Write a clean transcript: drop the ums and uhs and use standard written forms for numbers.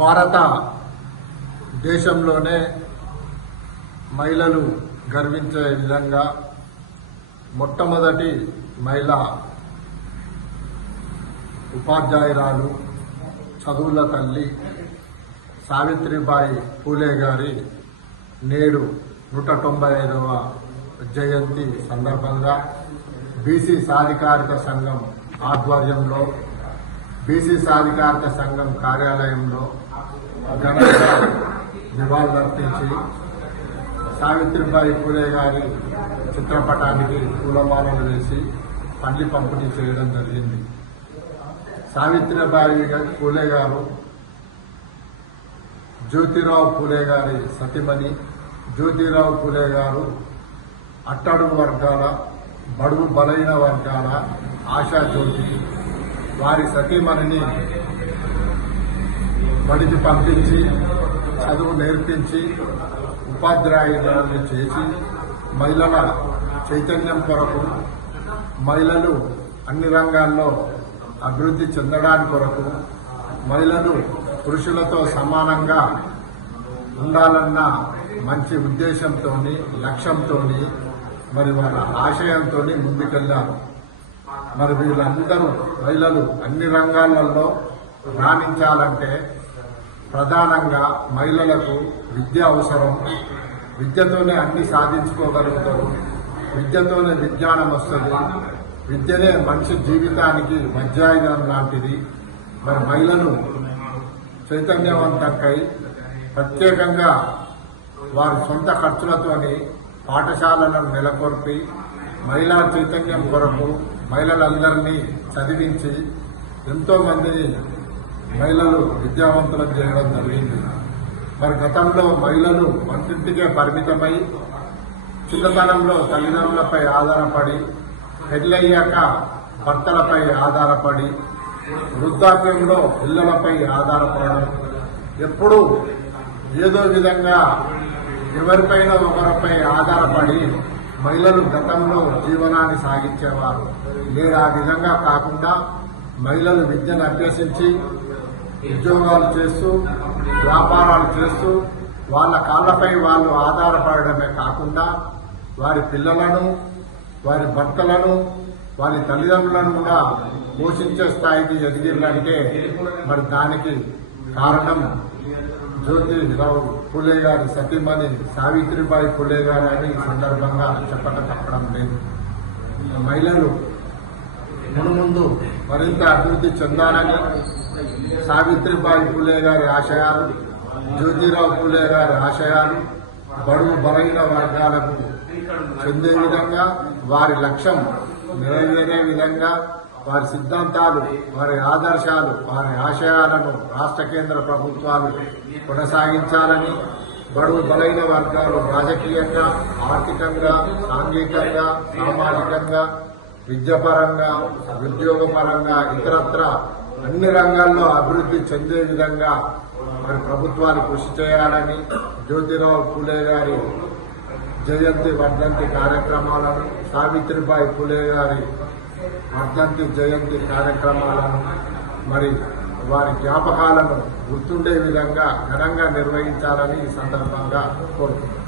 భారత దేశంలోనే మహిళలు గర్వించే విధంగా మొట్టమొదటి మహిళా ఉపాధ్యాయురాలు, చదువుల తల్లి సావిత్రిబాయి పూలే గారి నేడు 195వ జయంతి సందర్భంగా బీసీ సాధికారిత సంఘం ఆధ్వర్యంలో బీసీ సాధికారిత సంఘం కార్యాలయంలో ఘనంగా నివాళులర్పించి సావిత్రిబాయి పూలే గారి చిత్రపటానికి పూలమాలలు వేసి పండ్లు పంపిణీ చేయడం జరిగింది. సావిత్రిబాయి పూలే గారు జ్యోతిరావు పూలే గారి సతీమణి. జ్యోతిరావు పూలే గారు అట్టడుగు వర్గాల, బడుగు బలైన వర్గాల ఆశాజ్యోతి. వారి సతీమణిని బడికి పంపించి చదువు నేర్పించి ఉపాధ్యాయులను చేసి మహిళల చైతన్యం కొరకు, మహిళలు అన్ని రంగాల్లో అభివృద్ధి చెందడానికి కొరకు, మహిళలు పురుషులతో సమానంగా ఉండాలన్న మంచి ఉద్దేశంతో, లక్ష్యంతో, మరి వాళ్ళ ఆశయంతో ముందుకెళ్లారు. మరి వీళ్ళందరూ మహిళలు అన్ని రంగాలలో రాణించాలంటే ప్రధానంగా మహిళలకు విద్య అవసరం. విద్యతోనే అన్ని సాధించుకోగలుగుతారు. విద్యతోనే విజ్ఞానం వస్తుంది. విద్యనే మనిషి జీవితానికి మధ్యాయుధం లాంటిది. మరి మహిళలు చైతన్యవంతంకై ప్రత్యేకంగా వారి సొంత ఖర్చులతోని పాఠశాలలను నెలకొల్పి మహిళా చైతన్యం కొరకు మహిళలందరినీ చదివించి ఎంతో మందిని మహిళలు విద్యావంతులను చేయడం జరిగింది. మరి గతంలో మహిళలు వంటింటికే పరిమితమై చిన్నతనంలో తల్లిదండ్రులపై ఆధారపడి, పెళ్లయ్యాక భర్తలపై ఆధారపడి, వృద్ధాప్యంలో పిల్లలపై ఆధారపడడం, ఎప్పుడూ ఏదో విధంగా ఎవరిపైన ఒకరిపై ఆధారపడి మహిళలు గతంలో జీవనాన్ని సాగించేవారు. నేడు ఆ విధంగా కాకుండా మహిళలు విద్యను అభ్యసించి ఉద్యోగాలు చేస్తూ, వ్యాపారాలు చేస్తూ వాళ్ళ కాళ్లపై వాళ్ళు ఆధారపడమే కాకుండా వారి పిల్లలను, వారి భర్తలను, వారి తల్లిదండ్రులను కూడా పోషించే స్థాయికి ఎదిగిర్రంటే మరి దానికి కారణం జ్యోతిరావు పూలే గారి సతీమణి సావిత్రిబాయి పూలే గారు అని ఈ సందర్భంగా చెప్పక తప్పడం లేదు. మహిళలు మున్ముందు మరింత అభివృద్ధి చెందాలని సావిత్రిబాయి పూలే గారి ఆశయాలు, జ్యోతిరావు పూలే గారి ఆశయాలు బడుగు బలైన వర్గాలకు చెందే విధంగా, వారి లక్ష్యం నెరవేరే విధంగా, వారి సిద్ధాంతాలు, వారి ఆదర్శాలు, వారి ఆశయాలను రాష్ట్ర కేంద్ర ప్రభుత్వాలు కొనసాగించాలని, బడుగు బలైన వర్గాలు రాజకీయంగా, ఆర్థికంగా, సాంఘికంగా, సామాజికంగా, విద్యాపరంగా, ఉద్యోగపరంగా, ఇతరత్ర అన్ని రంగాల్లో అభివృద్ధి చెందే విధంగా మరి ప్రభుత్వాలు కృషి చేయాలని జ్యోతిరావు పూలే గారి జయంతి వర్ధంతి కార్యక్రమాలను, సావిత్రిబాయి పూలే గారి వర్ధంతి జయంతి కార్యక్రమాలను, మరి వారి జ్ఞాపకాలను గుర్తుండే విధంగా ఘనంగా నిర్వహించాలని ఈ సందర్భంగా కోరుతున్నాను.